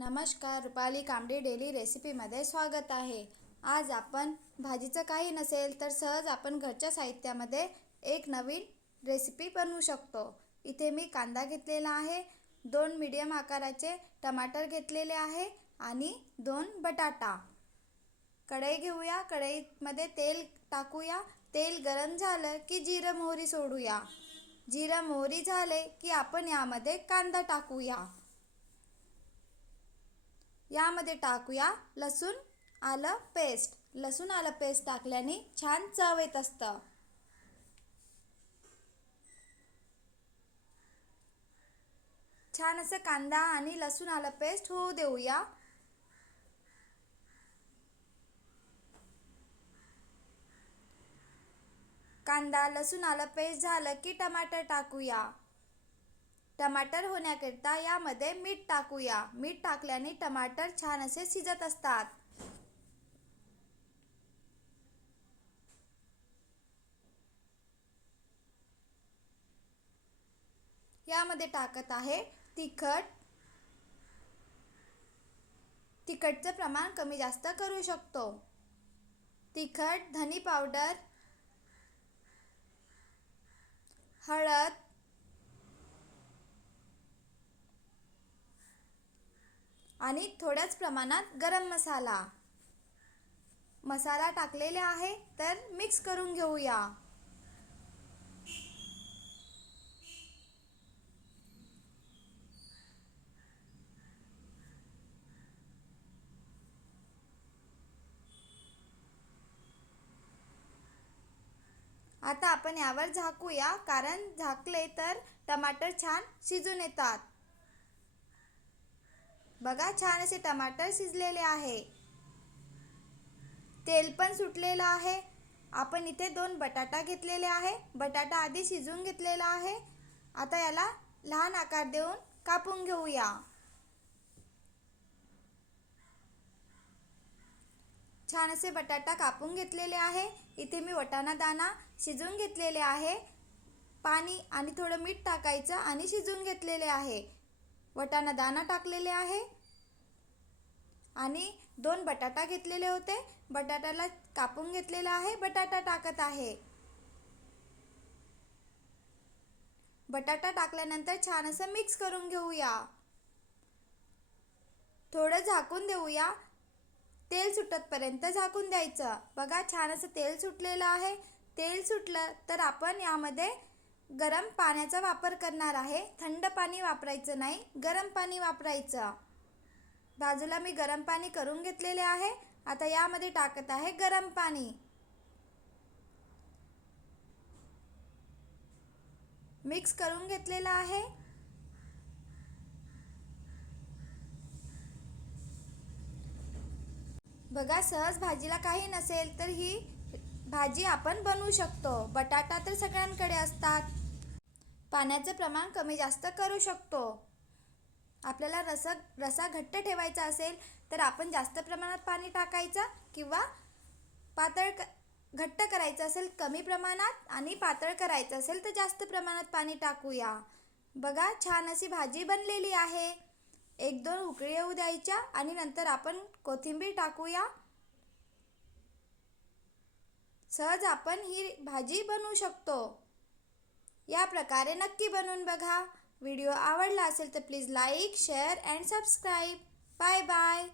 नमस्कार रुपाली कांबडी डेली रेसिपीमध्ये स्वागत आहे. आज आपण भाजीचं काही नसेल तर सहज आपण घरच्या साहित्यामध्ये एक नवीन रेसिपी बनवू शकतो. इथे मी कांदा घेतलेला आहे दोन मीडियम आकाराचे टमाटर घेतलेले आहे आणि दोन बटाटा. कढई घेऊया कढईमध्ये तेल टाकूया. तेल गरम झालं की जिरं मोहरी सोडूया. जिरं मोहरी झाले की आपण यामध्ये कांदा टाकूया. यामध्ये टाकूया लसूण आलं पेस्ट लसूण आलं पेस्ट टाकल्याने छान चव येत असतं. छान असं कांदा आणि लसूण आलं पेस्ट होऊ देऊया. कांदा लसूण आलं पेस्ट झालं की टमाटर टाकूया. टमाटर होण्याकरिता यामध्ये मीठ टाकूया. मीठ टाकल्याने टमाटर छान असे शिजत असतात. यामध्ये टाकत आहे तिखट. तिखटचं प्रमाण कमी जास्त करू शकतो. तिखट धनी पावडर आणि थोड्याच प्रमाणात गरम मसाला. मसाला टाकलेले आहे तर मिक्स करून घेऊया. आता आपण यावर झाकूया कारण झाकले तर टमाटर छान शिजून येतात. बघा छान असे टमाटर शिजलेले आहे. तेल पण सुटलेलं आहे. आपण इथे दोन बटाटा घेतलेले आहे. बटाटा आधी शिजून घेतलेला आहे. आता याला लहान आकार देऊन कापून घेऊया. छान असे बटाटा कापून घेतलेले आहे. इथे मी वटाणा दाणा शिजून घेतलेले आहे. पाणी आणि थोडं मीठ टाकायचं आणि शिजून घेतलेले आहे. वटाणा दाणा टाकलेले आहे. आणि दोन बटाटा घेतलेले होते. बटाट्याला कापून घेतलेला आहे. बटाटा टाकत आहे. बटाटा टाकल्यानंतर छान असं मिक्स करून घेऊया. थोडं झाकून देऊया. तेल सुटतपर्यंत झाकून द्यायचं. बघा छान असं तेल सुटलेलं आहे. तेल सुटलं तर आपण यामध्ये गरम पाण्याचा वापर करणार आहे. थंड पाणी वापरायचं नाही. गरम पाणी वापरायचं. बाजूला मी गरम पाणी करून घेतलेले आहे. आता यामध्ये टाकत आहे गरम पाणी. मिक्स करून घेतलेलं आहे. बघा सहज भाजीला काही नसेल तर ही भाजी आपण बनवू शकतो. बटाटा तर सगळ्यांकडे असतात. पाण्याचं प्रमाण कमी जास्त करू शकतो. आपल्याला रस रसा घट्ट ठेवायचा असेल तर आपण जास्त प्रमाणात पाणी टाकायचं किंवा पातळ क घट्ट करायचं असेल कमी प्रमाणात आणि पातळ करायचं असेल तर जास्त प्रमाणात पाणी टाकूया. बघा छान अशी भाजी बनलेली आहे. एक दोन उकळी येऊ द्यायच्या आणि नंतर आपण कोथिंबीर टाकूया. सहज आपण ही भाजी बनवू शकतो. या प्रकारे नक्की बनवून बघा. व्हिडिओ आवडला असेल तर please like share and subscribe bye bye